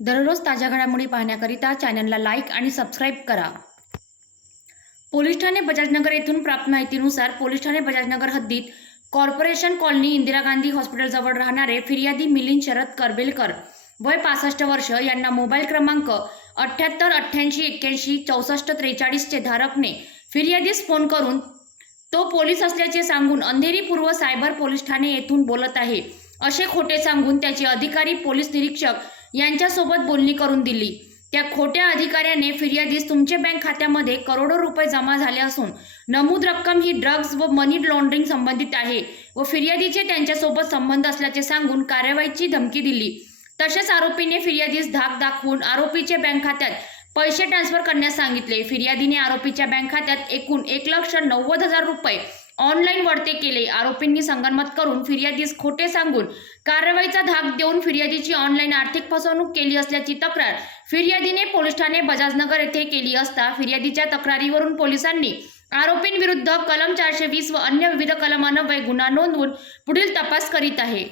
दररोज ताज्या घडामोडी पाहण्याकरिता चॅनलला लाईक आणि सबस्क्राईब करा. पोलीस ठाणे बजाजनगर येथून प्राप्त माहितीनुसार पोलीस ठाणे बजाजनगर हद्दीत कॉर्पोरेशन कॉलनी इंदिरा गांधी हॉस्पिटलजवळ राहणारे फिर्यादी मिलिंद शरद करबेलकर वय पासष्ट वर्ष यांना मोबाईल क्रमांक अठ्ठ्याहत्तर अठ्ठ्याऐंशी एक्क्याऐंशी चौसष्ट त्रेचाळीसचे धारकने फिर्यादीस फोन करून तो पोलीस असल्याचे सांगून अंधेरी पूर्व सायबर पोलीस ठाणे येथून बोलत आहे. असे खोटे सांगून त्याचे अधिकारी पोलीस निरीक्षक यांच्यासोबत बोलणी करून दिली. त्या खोट्या अधिकाऱ्याने फिर्यादीस तुमचे बँक खात्यामध्ये करोडो रुपये जमा झाले असून नमूद रक्कम ही ड्रग्ज व मनी लॉन्ड्रिंग संबंधित आहे व फिर्यादीचे त्यांच्यासोबत संबंध असल्याचे सांगून कारवाईची धमकी दिली. तसेच आरोपीने फिर्यादीस धाक दाखवून आरोपीचे बँक खात्यात पैसे ट्रान्सफर करण्यास सांगितले. फिर्यादीने आरोपीच्या बँक खात्यात एकूण एक लक्ष नव्वद हजार रुपये ऑनलाईन वळते केले. आरोपींनी संगनमत करून फिर्यादीस खोटे सांगून कारवाईचा धाक देऊन फिर्यादीची ऑनलाईन आर्थिक फसवणूक केली असल्याची तक्रार फिर्यादीने पोलीस ठाणे बजाजनगर येथे केली असता फिर्यादीच्या तक्रारीवरून पोलिसांनी आरोपींविरुद्ध कलम चारशे वीस व अन्य विविध कलमान्वये गुन्हा नोंदवून पुढील तपास करीत आहे.